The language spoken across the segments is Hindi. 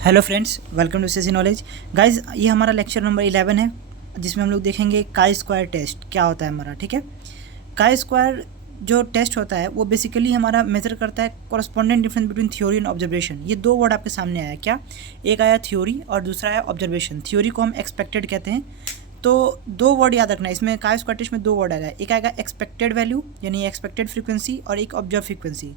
Hello friends, welcome to CC knowledge. Guys, ये हमारा लेक्चर नंबर 11 है जिसमें हम लोग देखेंगे काई स्क्वायर टेस्ट क्या होता है हमारा। ठीक है, काई स्क्वायर जो टेस्ट होता है वो बेसिकली हमारा मेजर करता है correspondent difference between theory and observation. ये दो वर्ड आपके सामने आया क्या, एक आया थ्योरी और दूसरा आया ऑब्जर्वेशन। थ्योरी को हम एक्सपेक्टेड कहते हैं। तो दो वर्ड याद रखना है इसमें, काई स्क्वायर टेस्ट में दो वर्ड आएगा, एक आएगा एक्सपेक्टेड वैल्यू यानी एक्सपेक्टेड फ्रीक्वेंसी और एक ऑब्जर्व फ्रीक्वेंसी।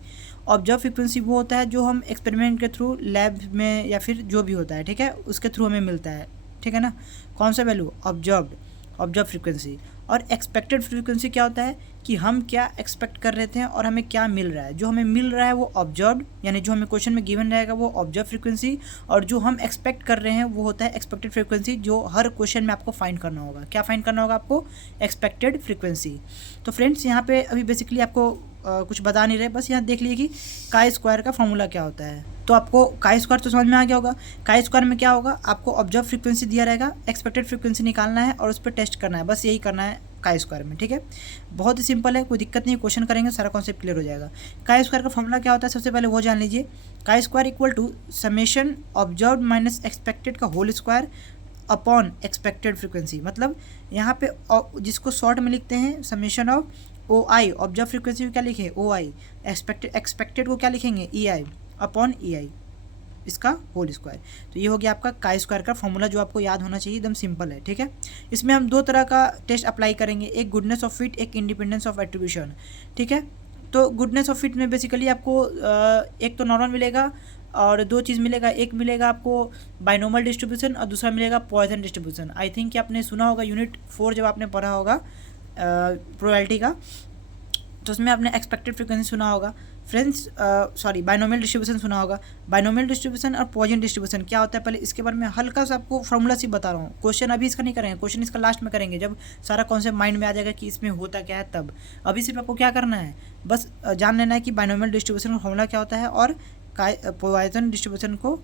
ऑब्जर्व फ्रीक्वेंसी वो होता है जो हम एक्सपेरिमेंट के थ्रू लैब में या फिर जो भी होता है, ठीक है, उसके थ्रू हमें मिलता है। ठीक है ना, कौन सा वैल्यू, ऑब्जर्व फ्रीक्वेंसी। और एक्सपेक्टेड फ्रीक्वेंसी क्या होता है कि हम क्या एक्सपेक्ट कर रहे थे और हमें क्या मिल रहा है। जो हमें मिल रहा है वो ऑब्जर्व यानी जो हमें क्वेश्चन में गिवन रहेगा वो ऑब्जर्व फ्रीक्वेंसी, और जो हम एक्सपेक्ट कर रहे हैं वो होता है एक्सपेक्टेड फ्रीक्वेंसी, जो हर क्वेश्चन में आपको फाइंड करना होगा। क्या फाइंड करना होगा आपको, एक्सपेक्टेड फ्रीक्वेंसी। तो फ्रेंड्स यहाँ पे अभी बेसिकली आपको कुछ बता नहीं रहे, बस यहाँ देख लीजिए कि काई स्क्वायर का फॉर्मूला क्या होता है। तो आपको काई स्क्वायर तो समझ में आ गया होगा। काई स्क्वायर में क्या होगा, आपको ऑब्जर्व फ्रीक्वेंसी दिया रहेगा, एक्सपेक्टेड फ्रीक्वेंसी निकालना है और उस पर टेस्ट करना है, बस यही करना है काई स्क्वायर में। ठीक है, बहुत ही सिंपल है, कोई दिक्कत नहीं, क्वेश्चन करेंगे सारा कॉन्सेप्ट क्लियर हो जाएगा। काई स्क्वायर का फॉर्मूला क्या होता है सबसे पहले वो जान लीजिए। Chi square equal to summation observe minus expected का whole square upon expected frequency. मतलब यहाँ पे जिसको शॉर्ट में लिखते हैं summation of O I, observe frequency को क्या लिखे ओ आई, एक्सपेक्टेड को क्या लिखेंगे ई आई अपॉन ई आई, इसका होल स्क्वायर। तो ये हो गया आपका काई स्क्वायर का फॉर्मूला जो आपको याद होना चाहिए, एकदम सिंपल है। ठीक है, इसमें हम दो तरह का टेस्ट अप्लाई करेंगे, एक गुडनेस ऑफ फिट, एक इंडिपेंडेंस ऑफ एट्रीब्यूशन। ठीक है, तो गुडनेस ऑफ फिट में बेसिकली आपको एक तो नॉर्मल मिलेगा और दो चीज़ मिलेगा, एक मिलेगा आपको बाइनोमल डिस्ट्रीब्यूशन और दूसरा मिलेगा पॉइजन डिस्ट्रीब्यूशन। आई थिंक कि आपने सुना होगा यूनिट 4 जब आपने पढ़ा होगा प्रोबेबिलिटी का, तो उसमें आपने एक्सपेक्टेड फ्रीक्वेंसी सुना होगा फ्रेंड्स, सॉरी बाइनोमियल डिस्ट्रीब्यूशन सुना होगा। बाइनोमियल डिस्ट्रीब्यूशन और पॉइजन डिस्ट्रीब्यूशन क्या होता है, पहले इसके बारे में हल्का सा आपको फॉर्मूला से बता रहा हूँ। क्वेश्चन अभी इसका नहीं करेंगे, क्वेश्चन इसका लास्ट में करेंगे जब सारा कॉन्सेप्ट माइंड में आ जाएगा कि इसमें होता क्या है तब। अभी सिर्फ आपको क्या करना है, बस जान लेना है कि बाइनोमियल डिस्ट्रीब्यूशन का फॉर्मूला क्या होता है और पॉइजन डिस्ट्रीब्यूशन को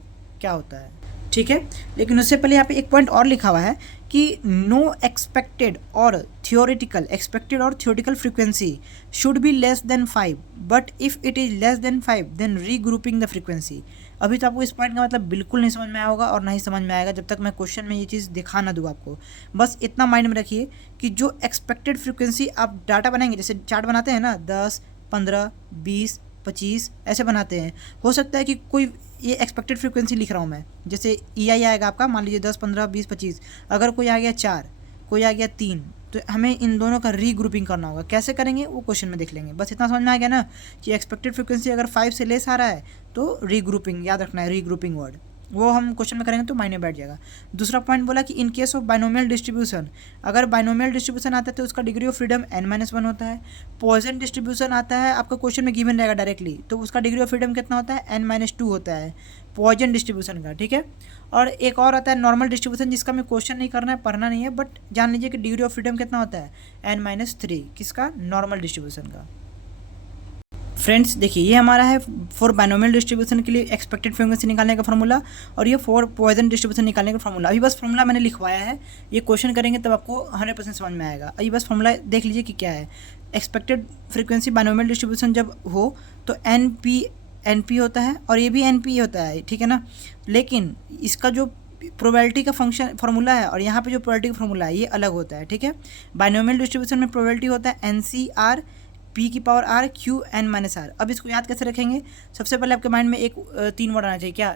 क्या होता है। ठीक है, लेकिन उससे पहले यहाँ पे एक पॉइंट और लिखा हुआ है कि नो एक्सपेक्टेड और theoretical frequency should be less than 5, but if it is less than 5 then regrouping the frequency. अभी तो आपको इस पॉइंट का मतलब बिल्कुल नहीं समझ में आया होगा और ना ही समझ में आएगा जब तक मैं क्वेश्चन में ये चीज़ दिखा ना दूँ आपको। बस इतना माइंड में रखिए कि जो एक्सपेक्टेड फ्रीक्वेंसी आप डाटा बनाएंगे, जैसे चार्ट बनाते हैं ना 10, 15, 20, 25 ऐसे बनाते हैं, हो सकता है कि कोई ये एक्सपेक्टेड फ्रीक्वेंसी लिख रहा हूँ मैं, जैसे ई आई आएगा आपका, मान लीजिए 10, 15, 20, 25, अगर कोई आ गया 4, कोई आ गया 3, तो हमें इन दोनों का रीग्रुपिंग करना होगा। कैसे करेंगे वो क्वेश्चन में देख लेंगे, बस इतना समझ में आ गया ना कि एक्सपेक्टेड फ्रीक्वेंसी अगर 5 से लेस आ रहा है तो रीग्रुपिंग याद रखना है, रीग्रुपिंग वर्ड वो हम क्वेश्चन में करेंगे तो मायने बैठ जाएगा। दूसरा पॉइंट बोला कि in case of binomial distribution, अगर बाइनोमियल डिस्ट्रीब्यूशन आता है तो उसका डिग्री ऑफ फ्रीडम n-1 होता है। पॉइजन डिस्ट्रीब्यूशन आता है आपका क्वेश्चन में गिवन रहेगा डायरेक्टली, तो उसका डिग्री ऑफ फ्रीडम कितना होता है n-2 होता है पॉइजन डिस्ट्रीब्यूशन का। ठीक है, और एक और आता है नॉर्मल डिस्ट्रीब्यूशन, जिसका मैं क्वेश्चन नहीं करना है, पढ़ना नहीं है, बट जान लीजिए कि डिग्री ऑफ फ्रीडम कितना होता है n-3, किसका, नॉर्मल डिस्ट्रीब्यूशन का। फ्रेंड्स देखिए, ये हमारा है फॉर बाइनोमियल डिस्ट्रीब्यूशन के लिए एक्सपेक्टेड फ्रीक्वेंसी निकालने का फॉर्मूला, और ये फॉर पॉइजन डिस्ट्रीब्यूशन निकालने का फॉर्मूला। अभी बस फॉर्मूला मैंने लिखवाया है, ये क्वेश्चन करेंगे तब आपको 100% समझ में आएगा। अभी बस फॉर्मूला देख लीजिए कि क्या है। एक्सपेक्टेड फ्रीक्वेंसी बाइनोमियल डिस्ट्रीब्यूशन जब हो तो एन पी होता है और ये भी एन पी होता है, ठीक है ना, लेकिन इसका जो प्रोबेबिलिटी का फंक्शन फार्मूला है और यहाँ पे जो प्रोबेबिलिटी का फार्मूला है ये अलग होता है। ठीक है, बाइनोमियल डिस्ट्रीब्यूशन में प्रोबेबिलिटी होता है एन सी आर पी की पावर आर क्यू n-r। अब इसको याद कैसे रखेंगे, सबसे पहले आपके माइंड में एक 3 वर्ड आना चाहिए, क्या,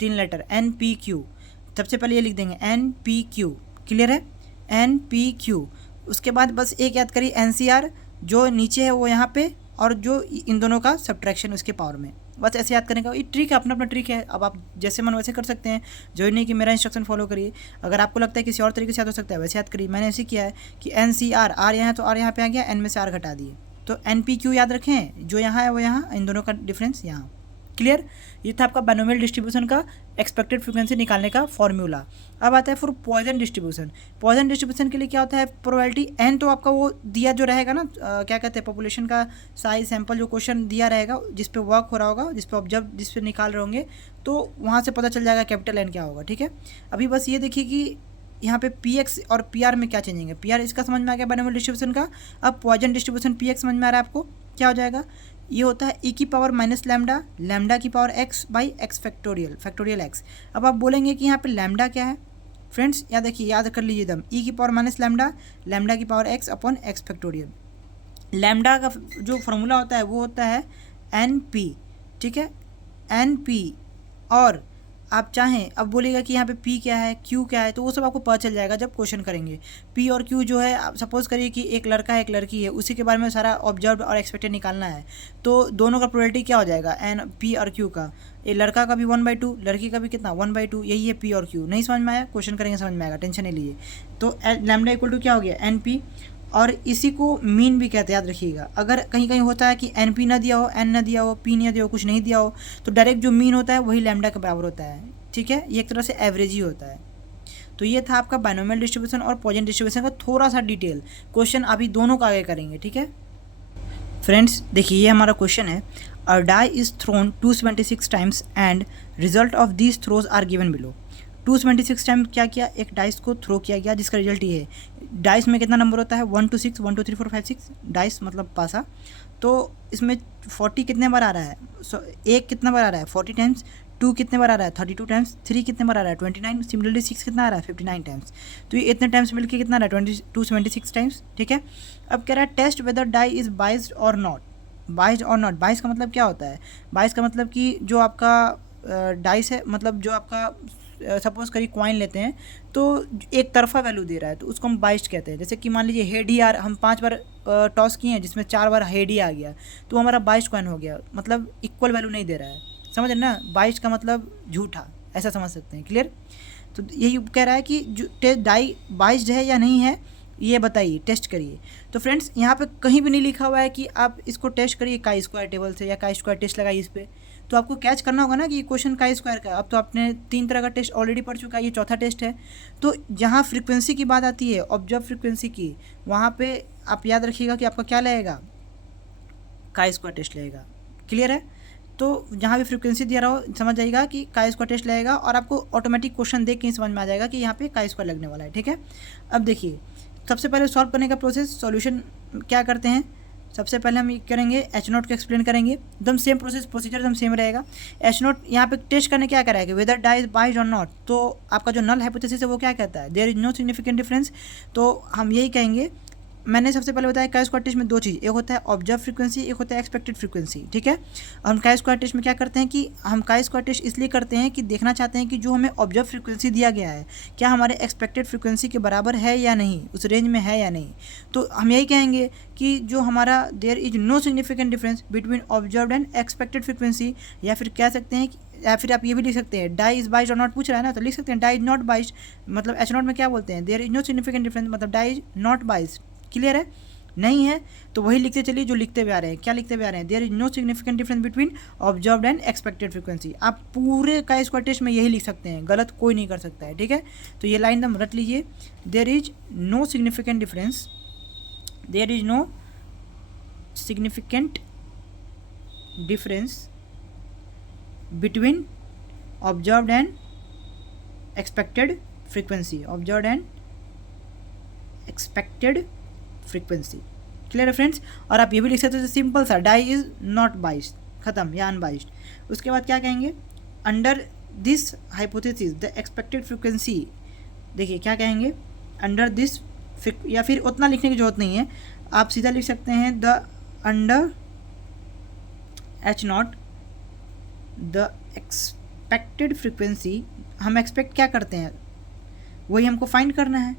3 लेटर एन पी क्यू। सबसे पहले ये लिख देंगे एन पी क्यू, क्लियर है, एन पी क्यू। उसके बाद बस एक याद करिए एन सी आर, जो नीचे है वो यहाँ पे और जो इन दोनों का सब्ट्रैक्शन उसके पावर में, बस ऐसे याद करने का। ये ट्रिक है, अपना अपना ट्रिक है, अब आप जैसे मन वैसे कर सकते हैं, जो नहीं कि मेरा इंस्ट्रक्शन फॉलो करिए। अगर आपको लगता है किसी और तरीके से याद हो सकता है वैसे याद करिए। मैंने ऐसे किया है कि एन सी आर, आर यहाँ तो आर यहाँ पे आ गया, एन में से आर घटा दिए, तो एन पी क्यू याद रखें, जो यहाँ है वो यहाँ, इन दोनों का डिफरेंस यहाँ, क्लियर। ये था आपका बाइनोमियल डिस्ट्रीब्यूशन का एक्सपेक्टेड फ्रीक्वेंसी निकालने का फॉर्मूला। अब आता है for Poisson distribution. Poisson distribution के लिए क्या होता है, प्रोबेबिलिटी एन तो आपका वो दिया जो रहेगा ना, क्या कहते हैं, पॉपुलेशन का साइज सैंपल जो क्वेश्चन दिया रहेगा जिस पे वर्क हो रहा होगा, जिस पे ऑब्जर्व जिस पे निकाल रहे होंगे, तो वहाँ से पता चल जाएगा कैपिटल एन क्या होगा। ठीक है, अभी बस ये देखिए कि यहाँ पे पी एक्स और पी आर में क्या चेंजेंगे। पी आर इसका समझ में आ गया बाइनोमियल डिस्ट्रीब्यूशन का। अब पॉइजन डिस्ट्रीब्यूशन पी एक्स समझ में आ रहा है आपको, क्या हो जाएगा, ये होता है ई की पावर माइनस लैम्डा, लैम्डा की power x by x factorial, factorial x. अब आप बोलेंगे कि यहाँ पे लैम्डा क्या है फ्रेंड्स, याद देखिए, याद कर लीजिए एकदम, ई की पावर माइनस लैम्डा, लैम्डा की power x upon x factorial. Lambda का जो फॉर्मूला होता है वो होता है एन पी, ठीक है, एन पी। और आप चाहें अब बोलिएगा कि यहाँ पे P क्या है, Q क्या है, तो वो सब आपको पता चल जाएगा जब क्वेश्चन करेंगे। P और Q जो है, आप सपोज करिए कि एक लड़का है एक लड़की है, उसी के बारे में सारा ऑब्जर्व और एक्सपेक्टेड निकालना है, तो दोनों का प्रोबेबिलिटी क्या हो जाएगा, एन P और Q का। ये लड़का का भी 1/2, लड़की का भी कितना 1/2, यही है P और Q। नहीं समझ में आया, क्वेश्चन करेंगे समझ में आएगा, टेंशन नहीं लीजिए। तो लैम्डा इक्वल टू क्या हो गया, NP। और इसी को मीन भी कहते हैं, याद रखिएगा। अगर कहीं कहीं होता है कि NP ना दिया हो, N ना दिया हो, P नहीं दिया हो, कुछ नहीं दिया हो, तो डायरेक्ट जो मीन होता है वही लैम्डा के बराबर होता है, ठीक है। ये एक तरह से एवरेज ही होता है। तो ये था आपका बाइनोमियल डिस्ट्रीब्यूशन और पॉइजन डिस्ट्रीब्यूशन का थोड़ा सा डिटेल। क्वेश्चन अभी दोनों का आगे करेंगे, ठीक है फ्रेंड्स। देखिए ये हमारा क्वेश्चन है, a die is thrown 276 times and result of these throws are given below. 276 time क्या किया, एक डाइस को थ्रो किया गया जिसका रिजल्ट ये है। डाइस में कितना नंबर होता है, 1 2 6, 1 2 3 4 5 6, डाइस मतलब पासा। तो इसमें 40 कितने बार आ रहा है, एक कितना बार आ रहा है 40 टाइम्स, 2 कितने बार आ रहा है 32 टाइम्स, 3 कितने बार आ रहा है 29, सिमिलरली 6 कितना आ रहा है 59 टाइम्स। तो ये इतने टाइम्स मिलकर कितना आ रहा है 276 टाइम्स, ठीक है। अब कह रहा है test whether die is biased और नॉट। बाइज्ड और नॉट, बाइज का मतलब क्या होता है, बाइज का मतलब कि जो आपका डाइस है, मतलब जो आपका सपोज करिए कॉइन लेते हैं तो एक तरफा वैल्यू दे रहा है, तो उसको हम बाइस्ड कहते हैं। जैसे कि मान लीजिए हेड ही हम 5 बार टॉस किए हैं जिसमें 4 बार हेड ही आ गया, तो हमारा बाइस्ड कॉइन हो गया, मतलब इक्वल वैल्यू नहीं दे रहा है, समझ रहे ना। बाइस्ड का मतलब झूठा, ऐसा समझ सकते हैं, क्लियर। तो यही कह रहा है कि जो डाई बाइस्ड है या नहीं है ये बताइए, टेस्ट करिए। तो फ्रेंड्स यहाँ पे कहीं भी नहीं लिखा हुआ है कि आप इसको टेस्ट करिए काई स्क्वायर टेबल से या काई स्क्वायर टेस्ट लगाइए इस पर। तो आपको कैच करना होगा ना कि ये क्वेश्चन काई स्क्वायर का। अब तो आपने 3 तरह का टेस्ट ऑलरेडी पढ़ चुका है, ये चौथा टेस्ट है। तो जहाँ फ्रीक्वेंसी की बात आती है, ऑब्जर्व फ्रीक्वेंसी की, वहाँ पे आप याद रखिएगा कि आपका क्या लगेगा, काई स्क्वायर टेस्ट लगेगा, क्लियर है। तो जहाँ भी फ्रीक्वेंसी दिया रहा हो समझ जाइएगा कि काई स्क्वायर टेस्ट लगेगा, और आपको ऑटोमेटिक क्वेश्चन देख के ही समझ में आ जाएगा कि यहाँ पे काई स्क्वायर लगने वाला है, ठीक है। अब देखिए सबसे पहले सॉल्व करने का प्रोसेस, सॉल्यूशन क्या करते हैं। सबसे पहले हम ये करेंगे एच नोट को एक्सप्लेन करेंगे, एकदम सेम प्रोसीजर एकदम सेम रहेगा। एच नोट यहाँ पे टेस्ट करने क्या कराएगा, वेदर डाई इज बाइज्ड और नॉट। तो आपका जो नल हाइपोथेसिस है वो क्या कहता है, there is no significant difference. तो हम यही कहेंगे, मैंने सबसे पहले बताया काई स्क्वायर टेस्ट में 2 चीज़, एक होता है ऑब्जर्व फ्रीक्वेंसी, एक होता है एक्सपेक्टेड फ्रीक्वेंसी, ठीक है। और हम काई स्क्वायर टेस्ट में क्या करते हैं कि हम काई स्क्वायर टेस्ट इसलिए करते हैं कि देखना चाहते हैं कि जो हमें ऑब्जर्व फ्रीक्वेंसी दिया गया है क्या हमारे एक्सपेक्टेड फ्रीक्वेंसी के बराबर है या नहीं, उस रेंज में है या नहीं। तो हम यही कहेंगे कि जो हमारा there is no significant difference between observed and expected frequency, या फिर कह सकते हैं या फिर आप ये भी लिख सकते हैं डाई इज बाइज्ड और नॉट पूछ रहा है ना, तो लिख सकते हैं डाई इज नॉट बाइज्ड, मतलब एच नॉट में क्या बोलते हैं, there is no significant difference, मतलब die is not biased, clear है। नहीं है तो वही लिखते चलिए जो लिखते हुए आ रहे हैं, क्या लिखते हुए आ रहे हैं, there is no significant difference between observed and expected frequency. आप पूरे का स्क्वायर टेस्ट में यही लिख सकते हैं, गलत कोई नहीं कर सकता है, ठीक है। तो ये लाइन एकदम रट लीजिए, there is no significant difference, there is no significant difference between observed and expected frequency, observed and expected frequency, clear है फ्रेंड्स। और आप ये भी लिख सकते हो सिंपल सा, डाई इज नॉट बाइज्ड, खत्म या अनबाइज्ड। उसके बाद क्या कहेंगे, under this hypothesis the expected frequency, देखिए क्या कहेंगे, अंडर दिस, या फिर उतना लिखने की जरूरत नहीं है, आप सीधा लिख सकते हैं the under H not the expected frequency. हम एक्सपेक्ट क्या करते हैं, वही हमको फाइंड करना है,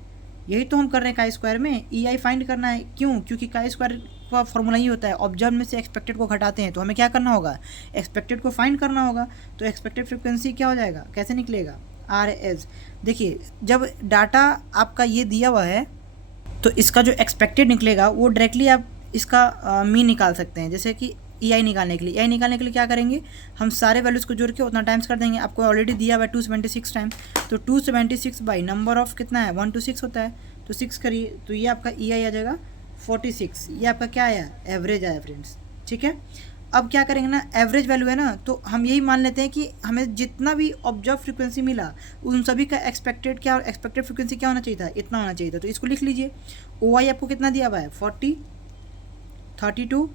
यही तो हम कर रहे हैं काई स्क्वायर में, ई आई फाइंड करना है। क्यों, क्योंकि काई स्क्वायर का फॉर्मूला ही होता है, ऑब्जर्व में से एक्सपेक्टेड को घटाते हैं, तो हमें क्या करना होगा, एक्सपेक्टेड को फाइंड करना होगा। तो एक्सपेक्टेड फ्रीक्वेंसी क्या हो जाएगा, कैसे निकलेगा, आर एज। देखिए जब डाटा आपका ये दिया हुआ है तो इसका जो एक्सपेक्टेड निकलेगा वो डायरेक्टली आप इसका मीन निकाल सकते हैं। जैसे कि ई आई निकालने के लिए क्या करेंगे, हम सारे वैल्यूज़ को जोड़ के उतना टाइम्स कर देंगे। आपको ऑलरेडी दिया हुआ है 276 टाइम्स, तो 276 बाई नंबर ऑफ कितना है 1 to 6 होता है, तो 6 करिए तो ये आपका ई आई आ जाएगा 46। ये आपका क्या आया, एवरेज आया फ्रेंड्स, ठीक है। अब क्या करेंगे ना, एवरेज वैल्यू है ना, तो हम यही मान लेते हैं कि हमें जितना भी ऑब्जर्व फ्रीक्वेंसी मिला उन सभी का एक्सपेक्टेड क्या, एक्सपेक्टेड फ्रीक्वेंसी क्या होना चाहिए था, इतना होना चाहिए था। तो इसको लिख लीजिए, ओ आई आपको कितना दिया हुआ है 40, 32,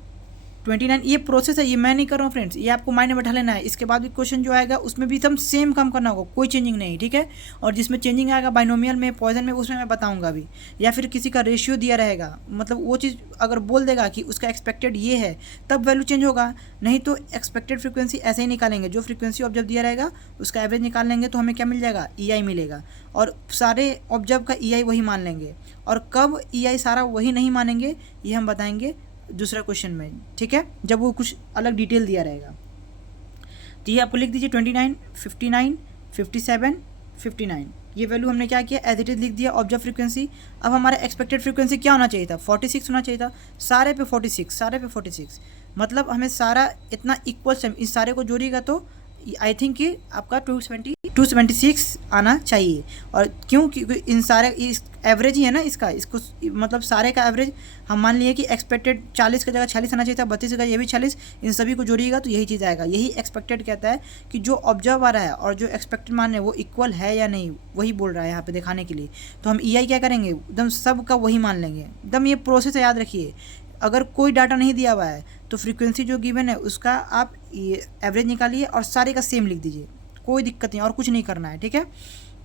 29 ये प्रोसेस है, ये मैं नहीं कर रहा हूँ फ्रेंड्स, ये आपको माइंड में बैठा लेना है। इसके बाद भी क्वेश्चन जो आएगा उसमें भी एकदम सेम काम करना होगा, कोई चेंजिंग नहीं, ठीक है। और जिसमें चेंजिंग आएगा बाइनोमियल में, पॉइजन में, उसमें मैं बताऊंगा अभी। या फिर किसी का रेशियो दिया रहेगा, मतलब वो चीज़ अगर बोल देगा कि उसका एक्सपेक्टेड ये है, तब वैल्यू चेंज होगा। नहीं तो एक्सपेक्टेड फ्रीक्वेंसी ऐसे ही निकालेंगे, जो फ्रीक्वेंसी ऑब्जर्व दिया रहेगा उसका एवरेज निकाल लेंगे, तो हमें क्या मिल जाएगा, EI मिलेगा। और सारे ऑब्जर्व का EI वही मान लेंगे। और कब EI सारा वही नहीं मानेंगे, ये हम बताएंगे दूसरा क्वेश्चन में, ठीक है, जब वो कुछ अलग डिटेल दिया रहेगा। तो ये आपको लिख दीजिए 29, 59, 57, 59, ये वैल्यू हमने क्या किया, एज इट इज लिख दिया ऑब्जर्व फ्रीक्वेंसी। अब हमारा एक्सपेक्टेड फ्रीक्वेंसी क्या होना चाहिए था, 46 होना चाहिए था। सारे पे 46, सारे पे 46, मतलब हमें सारा इतना इक्वल सेम, इस सारे को जोड़िएगा तो आई थिंक कि आपका 276 आना चाहिए। और क्यों, क्योंकि इन सारे इस एवरेज ही है ना इसका, इसको मतलब सारे का एवरेज हम मान लिए कि एक्सपेक्टेड 40 की जगह 46 आना चाहिए था, 32 की जगह ये भी 46, इन सभी को जोड़िएगा तो यही चीज़ आएगा। यही एक्सपेक्टेड कहता है कि जो ऑब्जर्व आ रहा है और जो एक्सपेक्टेड मान है वो इक्वल है या नहीं, वही बोल रहा है यहाँ पे दिखाने के लिए। तो हम EI क्या करेंगे, एकदम सब का वही मान लेंगे। एकदम ये प्रोसेस याद रखिए। अगर कोई डाटा नहीं दिया हुआ है तो फ्रीक्वेंसी जो गिवन है उसका आप एवरेज निकालिए और सारे का सेम लिख दीजिए, कोई दिक्कत नहीं, और कुछ नहीं करना है, ठीक है।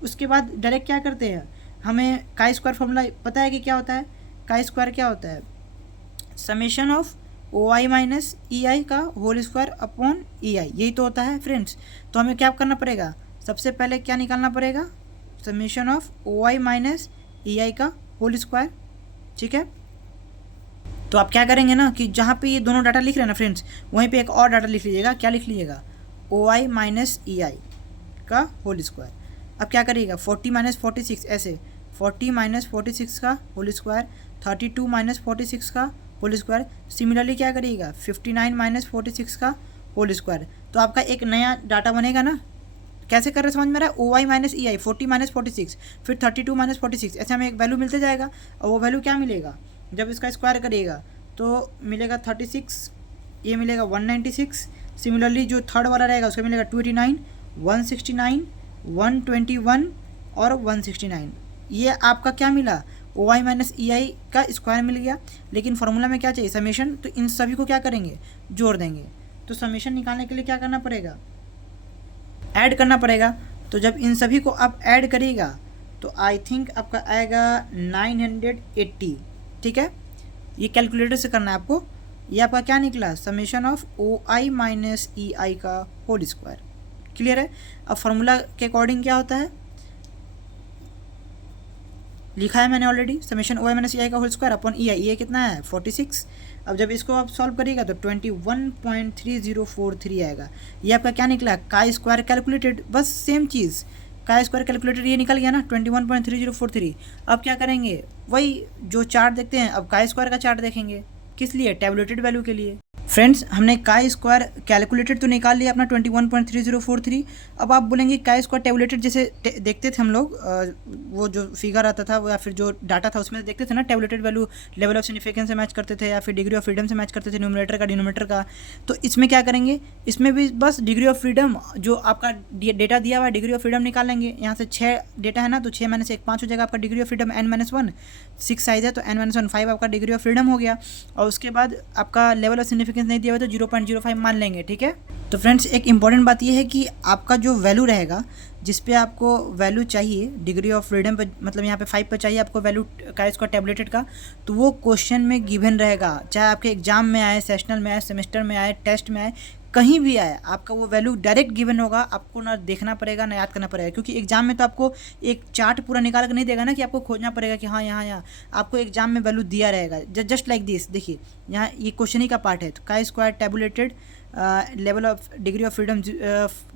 उसके बाद डायरेक्ट क्या करते हैं, हमें काई स्क्वायर फॉर्मूला पता है कि क्या होता है। काई स्क्वायर क्या होता है, summation of OI minus EI का होल स्क्वायर अपॉन EI, यही तो होता है फ्रेंड्स। तो हमें क्या करना पड़ेगा, सबसे पहले क्या निकालना पड़ेगा, summation of OI minus EI का होल स्क्वायर, ठीक है। तो आप क्या करेंगे ना कि जहाँ पे ये दोनों डाटा लिख रहे हैं ना फ्रेंड्स, वहीं पे एक और डाटा लिख लीजिएगा। क्या लिख लीजिएगा, OI माइनस EI का होल स्क्वायर। अब क्या करिएगा, 40 माइनस 46, ऐसे 40 माइनस 46 का होल स्क्वायर, 32 माइनस 46 का होल स्क्वायर। सिमिलरली क्या करिएगा, 59 माइनस 46 का होल स्क्वायर। तो आपका एक नया डाटा बनेगा ना। कैसे कर रहे समझ में रहा है, OI माइनस EI, 40 माइनस 46, फिर 32 माइनस 46, ऐसे हमें एक वैल्यू मिलते जाएगा। और वो वैल्यू क्या मिलेगा, जब इसका स्क्वायर करिएगा तो मिलेगा 36, ये मिलेगा 196। सिमिलरली जो थर्ड वाला रहेगा उसका मिलेगा 289, 169, 121 और 169। ये आपका क्या मिला, OI माइनस EI का स्क्वायर मिल गया। लेकिन फार्मूला में क्या चाहिए, समेशन, तो इन सभी को क्या करेंगे, जोड़ देंगे। तो समेशन निकालने के लिए क्या करना पड़ेगा, ऐड करना पड़ेगा। तो जब इन सभी को आप ऐड करिएगा तो आई थिंक आपका आएगा 980, ठीक है। ये कैलकुलेटर से करना है आपको। ये आपका क्या निकला, summation of OI minus EI का होल स्क्वायर, क्लियर है। अब फार्मूला के अकॉर्डिंग क्या होता है, लिखा है मैंने already, summation OI minus EI का होल स्क्वायर अपॉन EI, ये कितना है 46। अब जब इसको आप सॉल्व करिएगा तो 21.3043 आएगा। ये आपका क्या निकला, काई स्क्वायर कैलकुलेटेड, बस सेम चीज़, काई स्क्वायर कैलकुलेटेड ये निकल गया ना 21.3043। अब क्या करेंगे, वही जो चार्ट देखते हैं, अब काई स्क्वायर का चार्ट देखेंगे, किस लिए, टैबुलेटेड वैल्यू के लिए। फ्रेंड्स हमने काई स्क्वायर कैलकुलेटेड तो निकाल लिया अपना 21.3043। अब आप बोलेंगे काई स्क्वायर टेबुलेटेड जैसे देखते थे हम लोग, वो जो फिगर आता था वो या फिर जो डाटा था उसमें देखते थे ना, tabulated value level of significance से मैच करते थे या फिर डिग्री ऑफ फ्रीडम से मैच करते थे, न्यूमरेटर का डिनोमिनेटर का। तो इसमें क्या करेंगे, इसमें भी बस डिग्री ऑफ फ्रीडम, जो आपका डेटा दिया हुआ है डिग्री ऑफ फ्रीडम निकाल लेंगे। यहाँ से 6 डेटा है ना, तो 6 - 1 5 हो जाएगा आपका degree of freedom, n-1 6 size है तो n-1 5 आपका डिग्री ऑफ फ्रीडम हो गया। और उसके बाद आपका लेवल ऑफ सिग्निफिकेंस नहीं दिया हुआ तो 0.05 मान लेंगे, ठीक है। तो फ्रेंड्स एक इंपॉर्टेंट बात यह है कि आपका जो वैल्यू रहेगा, जिस पे आपको वैल्यू चाहिए डिग्री ऑफ फ्रीडम पे, मतलब यहाँ पे 5 पे चाहिए आपको वैल्यू का इसका टेबलेटेड का, तो वो क्वेश्चन में गिवन रहेगा। चाहे आपके एग्जाम में आए, सेशनल में आए, सेमेस्टर में आए, टेस्ट में आए, कहीं भी आए, आपका वो वैल्यू डायरेक्ट गिवन होगा। आपको ना देखना पड़ेगा ना याद करना पड़ेगा, क्योंकि एग्जाम में तो आपको एक चार्ट पूरा निकाल कर नहीं देगा ना कि आपको खोजना पड़ेगा कि हाँ यहाँ आपको एग्जाम में वैल्यू दिया रहेगा। जस्ट लाइक दिस, देखिए यहाँ ये क्वेश्चन ही का पार्ट है। तो chi square tabulated, level of degree of freedom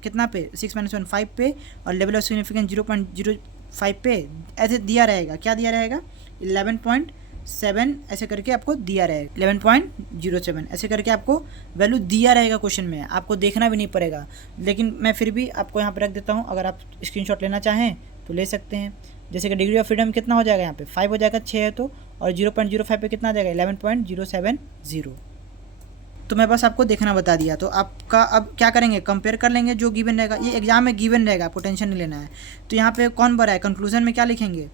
कितना पे, 6 - 1 5 पे, और लेवल ऑफ सिग्निफिकेंस 0.05 पे, ऐसे दिया रहेगा। क्या दिया रहेगा, 11.7 ऐसे करके आपको दिया रहेगा, 11.07 ऐसे करके आपको वैल्यू दिया रहेगा क्वेश्चन में, आपको देखना भी नहीं पड़ेगा। लेकिन मैं फिर भी आपको यहाँ पर रख देता हूँ, अगर आप स्क्रीनशॉट लेना चाहें तो ले सकते हैं। जैसे कि डिग्री ऑफ फ्रीडम कितना हो जाएगा, यहाँ पे 5 हो जाएगा, 6 है तो, और 0.05 पे कितना आ जाएगा, 11.070। तो मैं बस आपको देखना बता दिया। तो आपका अब क्या करेंगे, कंपेयर कर लेंगे जो गिवन रहेगा। ये एग्जाम में गिवन रहेगा, आपको टेंशन नहीं लेना है। तो यहाँ पे कौन बड़ा है, कंक्लूजन में क्या लिखेंगे,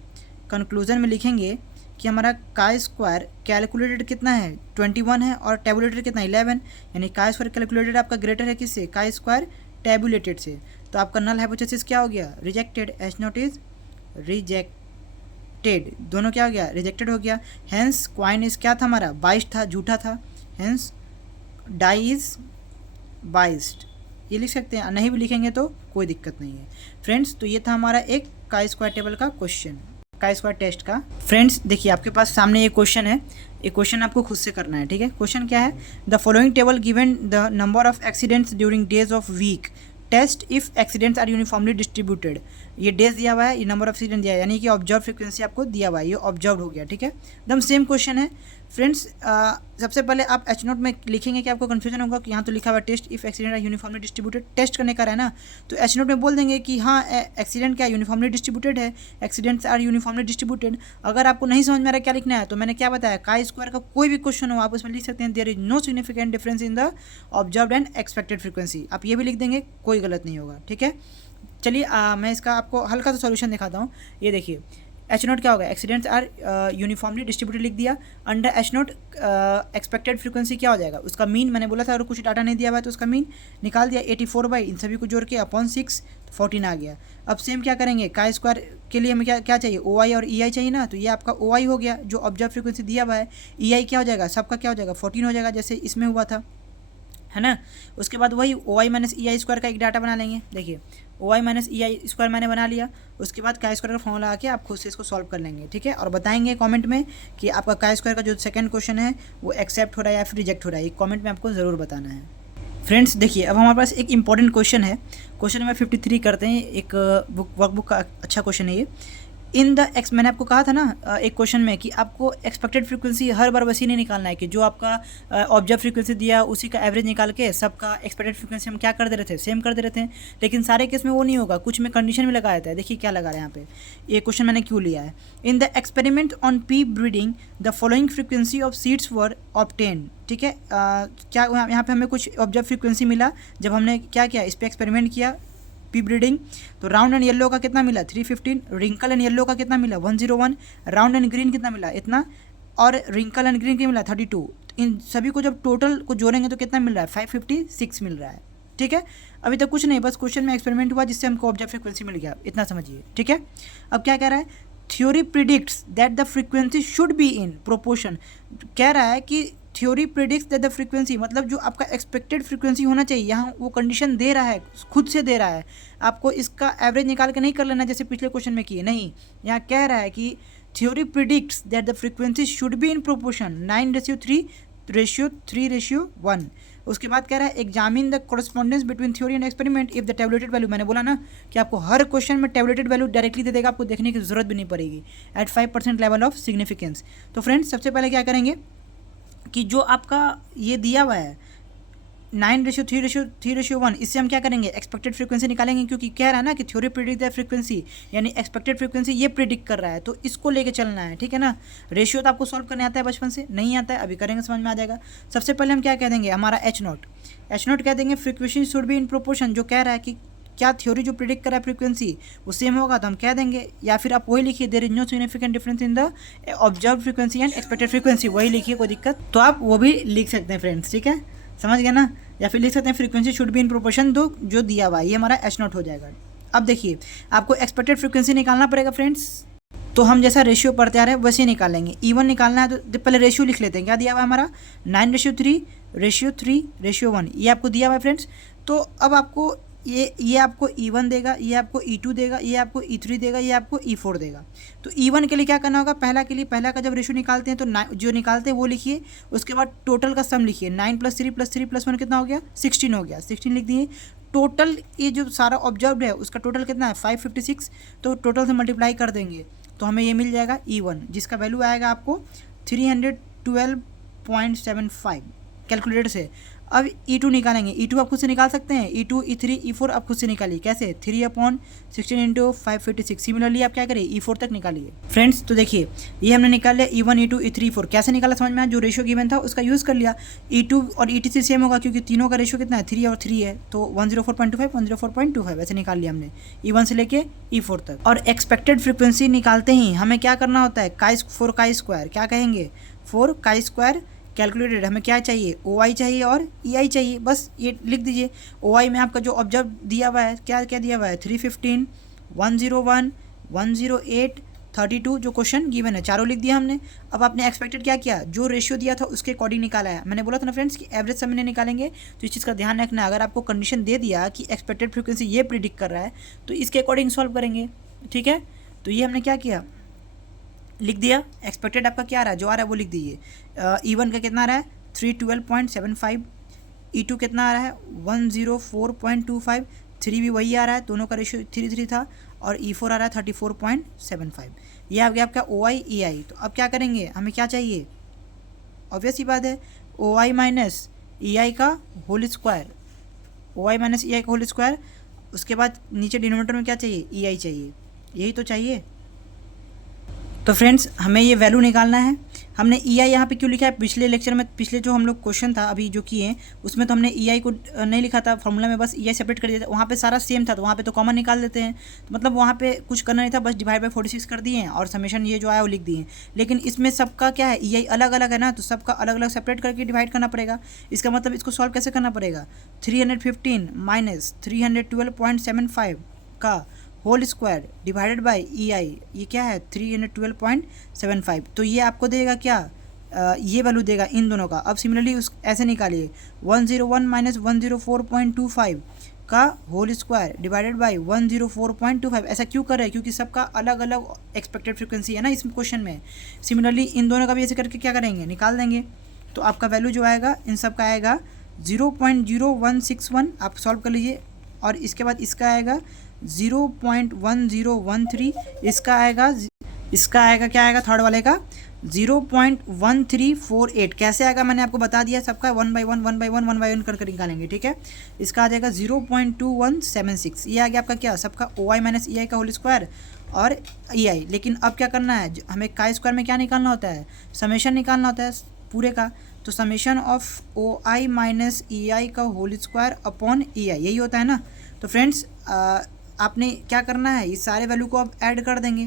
कंक्लूजन में लिखेंगे कि हमारा का स्क्वायर कैलकुलेटेड कितना है 21 है और टेबुलेटेड कितना 11, यानी का स्क्वायर कैलकुलेटेड आपका ग्रेटर है किससे, का स्क्वायर टेबुलेटेड से। तो आपका नल हाइपोथेसिस क्या हो गया, rejected, H not is rejected, दोनों क्या हो गया, रिजेक्टेड हो गया। हेंस क्वाइन इज क्या था हमारा, बाइस्ड था, झूठा था। हेंस डाई इज बाइस्ड, ये लिख सकते हैं, नहीं भी लिखेंगे तो कोई दिक्कत नहीं है फ्रेंड्स। तो ये था हमारा एक का स्क्वायर टेबल का क्वेश्चन, का स्क्वायर टेस्ट का। फ्रेंड्स देखिए आपके पास सामने ये क्वेश्चन है, ये क्वेश्चन आपको खुद से करना है, ठीक है। क्वेश्चन क्या है, the following table given the number of accidents during days of week, test if accidents are uniformly distributed. ये डेज दिया हुआ है, ये नंबर ऑफ एक्सीडेंट दिया है, यानी कि ऑब्जर्व फ्रीक्वेंसी आपको दिया हुआ है, ये ऑब्जर्व हो गया, ठीक है। एकदम सेम क्वेश्चन है फ्रेंड्स। सबसे पहले आप एच नोट में लिखेंगे कि आपको कन्फ्यूजन होगा कि यहाँ तो लिखा हुआ test if accident are uniformly distributed, test करने का है ना, तो एच नोट में बोल देंगे कि हाँ एक्सीडेंट क्या यूनिफॉर्मली डिस्ट्रीब्यूटेड है, एक्सीडेंट्स आर यूनिफॉर्मली डिस्ट्रीब्यूटेड। अगर आपको नहीं समझ में आ रहा क्या लिखना है तो मैंने क्या बताया, का स्क्वायर का कोई भी क्वेश्चन हो आप उसमें लिख सकते हैं, there is no significant difference in the observed and expected frequency, आप ये भी लिख देंगे, कोई गलत नहीं होगा, ठीक है। चलिए मैं इसका आपको हल्का सा सॉल्यूशन दिखाता हूँ। ये देखिए एच नोट क्या होगा, एक्सीडेंट्स आर यूनिफॉर्मली डिस्ट्रीब्यूटेड लिख दिया, under H note expected frequency क्या हो जाएगा, उसका मीन मैंने बोला था, और कुछ डाटा नहीं दिया हुआ है तो उसका मीन निकाल दिया 84 बाई इन सभी को जोड़ के अपॉन 6 14 आ गया। अब सेम क्या करेंगे, का स्क्वायर के लिए हमें क्या चाहिए, ओ आई और ई आई चाहिए ना, तो ये आपका ओ आई हो गया जो ऑब्जर्व फ्रीक्वेंसी दिया हुआ है, ई आई क्या हो जाएगा, सबका क्या हो जाएगा 14 हो जाएगा जैसे इसमें हुआ था, है ना। उसके बाद वही ओ आई माइनस ई आई स्क्वायर का एक डाटा बना लेंगे। देखिए ओ आई माइनस ई आई स्क्वायर मैंने बना लिया, उसके बाद का स्क्वायर का फॉर्मूला आके आप खुद से इसको सॉल्व कर लेंगे, ठीक है। और बताएंगे कमेंट में कि आपका का स्क्वायर का जो सेकंड क्वेश्चन है वो एक्सेप्ट हो रहा है या फिर रिजेक्ट हो रहा है, ये कमेंट में आपको ज़रूर बताना है फ्रेंड्स। देखिए अब हमारे पास एक इंपॉर्टेंट क्वेश्चन है, क्वेश्चन नंबर 53 करते हैं, एक वर्कबुक का अच्छा क्वेश्चन है ये। इन द एक्स, मैंने आपको कहा था ना एक क्वेश्चन में कि आपको एक्सपेक्टेड फ्रीक्वेंसी हर बार वैसी नहीं निकालना है कि जो आपका ऑब्जर्व फ्रीक्वेंसी दिया उसी का एवरेज निकाल के सबका एक्सपेक्टेड फ्रीक्वेंसी हम क्या कर दे रहे थे, सेम कर दे रहे थे। लेकिन सारे केस में वो नहीं होगा, कुछ में कंडीशन भी लगाया था। देखिए क्या लगा रहा है यहाँ पे, ये क्वेश्चन मैंने क्यों लिया है। In the experiment on P breeding the following frequency of seeds were obtain, ठीक है। क्या यहाँ पे हमें कुछ ऑब्जर्व फ्रीक्वेंसी मिला जब हमने क्या किया, इस पर एक्सपेरिमेंट किया पी ब्रीडिंग। तो राउंड एंड येलो का कितना मिला 315, रिंकल एंड येलो का कितना मिला 101, राउंड एंड ग्रीन कितना मिला इतना, और रिंकल एंड ग्रीन कितना मिला 32। इन सभी को जब टोटल को जोड़ेंगे तो कितना मिल रहा है 556 मिल रहा है, ठीक है। अभी तक कुछ नहीं, बस क्वेश्चन में एक्सपेरिमेंट हुआ जिससे हमको ऑब्जर्व फ्रीक्वेंसी मिल गया, इतना समझिए, ठीक है। अब क्या कह रहा है, theory predicts that the frequency should be in proportion, कह रहा है कि theory predicts that the frequency, मतलब जो आपका एक्सपेक्टेड फ्रीक्वेंसी होना चाहिए, यहाँ वो कंडीशन दे रहा है, खुद से दे रहा है, आपको इसका एवरेज निकाल के नहीं कर लेना जैसे पिछले क्वेश्चन में किए, नहीं। यहाँ कह रहा है कि theory predicts that the frequency should be in proportion 9:3:1। उसके बाद कह रहा है examine the correspondence between theory and experiment if the tabulated value, मैंने बोला ना कि आपको हर क्वेश्चन में टेबुलेटेड वैल्यू डायरेक्टली दे देगा, आपको देखने की जरूरत भी नहीं पड़ेगी, एट 5% लेवल ऑफ सिग्निफिकेंस। तो फ्रेंड्स सबसे पहले क्या करेंगे कि जो आपका ये दिया हुआ है 9:3:1, इससे हम क्या करेंगे, एक्सपेक्टेड फ्रीक्वेंसी निकालेंगे, क्योंकि कह रहा है ना कि थ्योरी प्रिडिक्ट द फ्रीक्वेंसी, यानी एक्सपेक्टेड फ्रीक्वेंसी ये प्रिडिक्ट कर रहा है, तो इसको लेके चलना है, ठीक है ना। रेशियो तो आपको सॉल्व करने आता है बचपन से, नहीं आता है अभी करेंगे समझ में आ जाएगा। सबसे पहले हम क्या कह देंगे, हमारा एच नोट कह देंगे frequency should be in proportion, जो कह रहा है कि क्या थ्योरी जो प्रिडिक्ट कर रहा है फ्रीक्वेंसी वो सेम होगा तो हम कह देंगे, या फिर आप वही लिखिए there is no significant difference in the observe frequency and expected frequency, वही लिखिए, कोई दिक्कत तो आप वो भी लिख सकते हैं फ्रेंड्स, ठीक है, समझ गए ना। या फिर लिख सकते हैं frequency should be in proportion, दो जो दिया हुआ है, ये हमारा एच नोट हो जाएगा। अब देखिए आपको एक्सपेक्टेड फ्रीक्वेंसी निकालना पड़ेगा फ्रेंड्स, तो हम जैसा रेशियो पढ़ते आ रहे हैं वैसे ही निकालेंगे। E1 निकालना है तो पहले रेशियो लिख लेते हैं, क्या दिया हुआ है हमारा 9:3:1, ये आपको दिया हुआ है फ्रेंड्स। तो अब आपको ये आपको E1 देगा, ये आपको E2 देगा, ये आपको E3 देगा, ये आपको E4 देगा। तो E1 के लिए क्या करना होगा, पहला का जब रेशियो निकालते हैं तो जो निकालते हैं वो लिखिए, उसके बाद टोटल का सम लिखिए, 9 + 3 + 3 + 1 कितना हो गया 16 हो गया, 16 लिख दिए। टोटल ये जो सारा ऑब्जर्व्ड है उसका टोटल कितना है 556, तो टोटल से मल्टीप्लाई कर देंगे तो हमें ये मिल जाएगा E1, जिसका वैल्यू आएगा आपको 312.75 कैलकुलेटर से। अब E2 निकालेंगे। E2 आप खुद से निकाल सकते हैं, E2 E3 E4 आप खुद से निकालिए। कैसे? 3/16 इंटू 556। सिमिलरली आप क्या करिए, E4 तक निकालिए फ्रेंड्स। तो देखिए ये हमने निकाल लिया E1 E2 E3 E4। कैसे निकाला समझ में आया? जो रेशियो गिवन था उसका यूज़ कर लिया। E2 और E3 सेम होगा क्योंकि तीनों का रेशियो कितना है, 3 और 3 है, तो 104.25 104.25 ऐसे निकाल लिया हमने E1 से लेके E4 तक। और एक्सपेक्टेड फ्रिक्वेंसी निकालते ही हमें क्या करना होता है, फॉर काई स्क्वायर क्या कहेंगे, फॉर काई स्क्वायर कैलकुलेटेड हमें क्या चाहिए, OI चाहिए और EI चाहिए। बस ये लिख दीजिए। OI में आपका जो ऑब्जर्व दिया हुआ है क्या क्या दिया हुआ है, 315 101 108 32 जो क्वेश्चन गिवन है चारों लिख दिया हमने। अब आपने एक्सपेक्टेड क्या किया, जो रेशियो दिया था उसके अकॉर्डिंग निकाला है। मैंने बोला था ना फ्रेंड्स कि एवरेज समय निकालेंगे, तो इस चीज़ का ध्यान रखना है। अगर आपको कंडीशन दे दिया कि एक्सपेक्टेड फ्रीक्वेंसी ये प्रिडिक्ट कर रहा है तो इसके अकॉर्डिंग सॉल्व करेंगे, ठीक है। तो ये हमने क्या किया, लिख दिया। एक्सपेक्टेड आपका क्या आ रहा है, जो आ रहा है वो लिख दीजिए। E1 का कितना आ रहा है 312.75, E2 कितना आ रहा है 104.25, 3 भी वही आ रहा है, दोनों का रेशियो 3:3 था, और E4 आ रहा है 34.75। ये आ गया आपका OI EI। तो अब क्या करेंगे, हमें क्या चाहिए, ऑब्वियस ही बात है OI माइनस EI का whole square, OI minus EI का होल स्क्वायर। उसके बाद नीचे डिनोमिनेटर में क्या चाहिए, EI चाहिए, यही तो चाहिए। तो फ्रेंड्स हमें ये वैल्यू निकालना है। हमने EI यहाँ पे क्यों लिखा है, पिछले लेक्चर में, पिछले जो हम लोग क्वेश्चन था अभी जो किए उसमें तो हमने EI को नहीं लिखा था, फॉर्मूला में बस EI सेपरेट कर दिया था। वहाँ पे सारा सेम था तो वहाँ पे तो कॉमन निकाल देते हैं, तो मतलब वहाँ पे कुछ करना नहीं था, बस डिवाइड बाय 46 कर दिए हैं और समेशन ये जो आया वो लिख दिए। लेकिन इसमें सबका क्या है, EI अलग अलग है ना, तो सबका अलग अलग सेपरेट करके डिवाइड करना पड़ेगा। इसका मतलब इसको सॉल्व कैसे करना पड़ेगा, 315 माइनस 312.75 का whole square divided by EI, ये क्या है 312.75। तो ये आपको देगा क्या, ये वैल्यू देगा इन दोनों का। अब सिमिलरली उस ऐसे निकालिए 101 माइनस 104.25 का होल स्क्वायर डिवाइडेड बाय 104.25। ऐसा क्यों कर रहे हैं, क्योंकि सबका अलग अलग एक्सपेक्टेड फ्रीक्वेंसी है ना इस क्वेश्चन में। सिमिलरली इन दोनों का भी ऐसे करके क्या करेंगे, निकाल देंगे। तो आपका वैल्यू जो आएगा इन सब का आएगा 0.0161, आप सॉल्व कर लीजिए। और इसके बाद इसका आएगा 0.1013, इसका आएगा क्या आएगा, थर्ड वाले का 0.1348। कैसे आएगा मैंने आपको बता दिया, सबका 1 बाई 1 कर निकालेंगे, ठीक है। इसका आ जाएगा 0.2176। ये आ गया आपका क्या, सबका OI माइनस EI का होल स्क्वायर और EI। लेकिन अब क्या करना है, हमें काई स्क्वायर में क्या निकालना होता है, समेशन निकालना होता है पूरे का। तो summation of OI minus EI का होल स्क्वायर अपॉन EI, यही होता है ना। तो फ्रेंड्स आपने क्या करना है, इस सारे वैल्यू को आप ऐड कर देंगे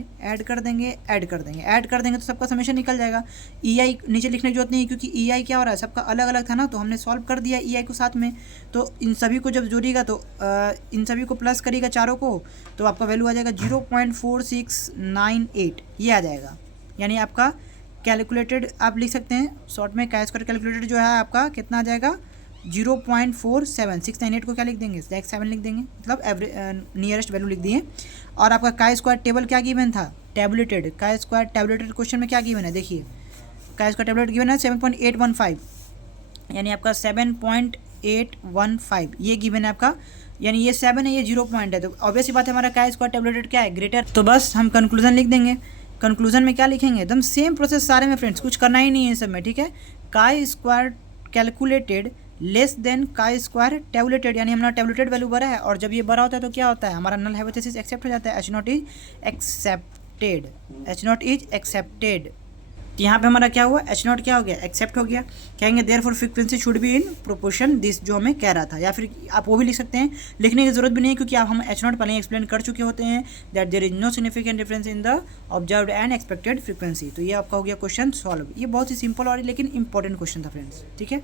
तो सबका समेशन निकल जाएगा। EI नीचे लिखने की जरूरत नहीं है क्योंकि EI क्या हो रहा है, सबका अलग अलग था ना, तो हमने सॉल्व कर दिया EI को साथ में। तो इन सभी को जब जोड़िएगा तो इन सभी को प्लस करिएगा चारों को, तो आपका वैल्यू आ जाएगा 0.4698, ये आ जाएगा। यानी आपका कैलकुलेटेड आप लिख सकते हैं शॉर्ट में, काई स्क्वायर कैलकुलेटेड जो है आपका कितना आ जाएगा 0.47698 को क्या लिख देंगे, 7 लिख देंगे, मतलब एवरेज नियरेस्ट वैल्यू लिख दिए। और आपका काई स्क्वायर टेबल क्या गिवन था, tabulated. Chi square tabulated question में क्या गिवन है, देखिए काई स्क्वायर टैबुलेटेड गिवन है 7.815, यानी आपका 7.815 ये गिवन है आपका। यानी ये 7 है, ये 0 पॉइंट है, तो ऑब्वियस ही बात है हमारा काई स्क्वायर टैबुलेटेड क्या है, ग्रेटर। तो बस हम कंक्लूजन लिख देंगे। कंक्लूजन में क्या लिखेंगे, एकदम सेम प्रोसेस सारे में फ्रेंड्स, कुछ करना ही नहीं है सब में, ठीक है। Chi square calculated less than chi square tabulated, यानी हमारा टैबुलेटेड वैल्यू बड़ा है, और जब ये बड़ा होता है तो क्या होता है, हमारा नल हाइपोथेसिस एक्सेप्ट हो जाता है, H0 इज एक्सेप्टेड। तो यहाँ पे हमारा क्या हुआ, H0 क्या हो गया, एक्सेप्ट हो गया। कहेंगे therefore frequency should be in proportion this, जो हमें कह रहा था। या फिर आप वो भी लिख सकते हैं, लिखने की जरूरत भी नहीं है क्योंकि आप हम H0 पहले एक्सप्लेन कर चुके होते हैं, that there is no significant difference in the observed and expected frequency. तो ये आपका हो गया क्वेश्चन सॉल्व। ये बहुत ही सिंपल और लेकिन इंपॉर्टेंट क्वेश्चन था फ्रेंड्स, ठीक है।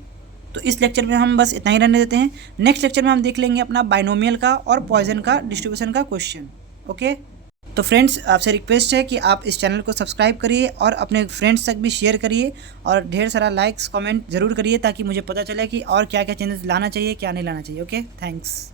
तो इस लेक्चर में हम बस इतना ही रहने देते हैं। नेक्स्ट लेक्चर में हम देख लेंगे अपना बाइनोमियल का और पॉइजन का डिस्ट्रीब्यूशन का क्वेश्चन, ओके। तो फ्रेंड्स आपसे रिक्वेस्ट है कि आप इस चैनल को सब्सक्राइब करिए और अपने फ्रेंड्स तक भी शेयर करिए, और ढेर सारा लाइक्स कमेंट ज़रूर करिए ताकि मुझे पता चले कि और क्या क्या चेंजेस लाना चाहिए, क्या नहीं लाना चाहिए, ओके। थैंक्स।